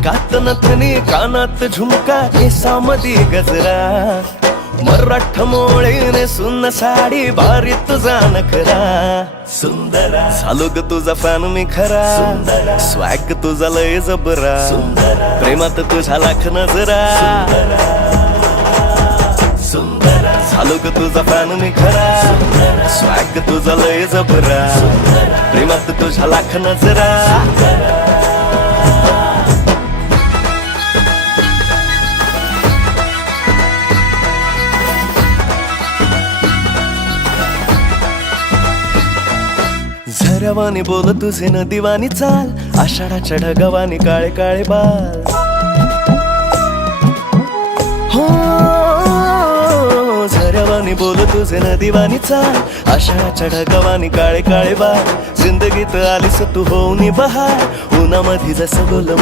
नाकात नथनी कानात झुमका केसामधी गजरा मराठ मोळीने सुन्न साडी भारी तुझा नखरा सुंदरा झालो ग तुझा फॅन मी खरा सुंदरा स्वॅग तुझा लय जबरा सुंदरा प्रेमात तुझा लाख नजरा सुंदरा झालो ग तुझा फॅन मी खरा स्वॅग तुझा लय जबरा प्रेमात तुझा लाख नजरा झऱ्यावानी बोल तुझे नदीवानी चाल आषाढाच्या ढगावानी काळे काळे बाल हो झऱ्यावानी बोल तुझे नदीवानी चाल आषाढाच्या ढगावानी काळे काळे बाल जिंदगीत आलीस तू होऊन बहार उन्हामध्ये जसं बोल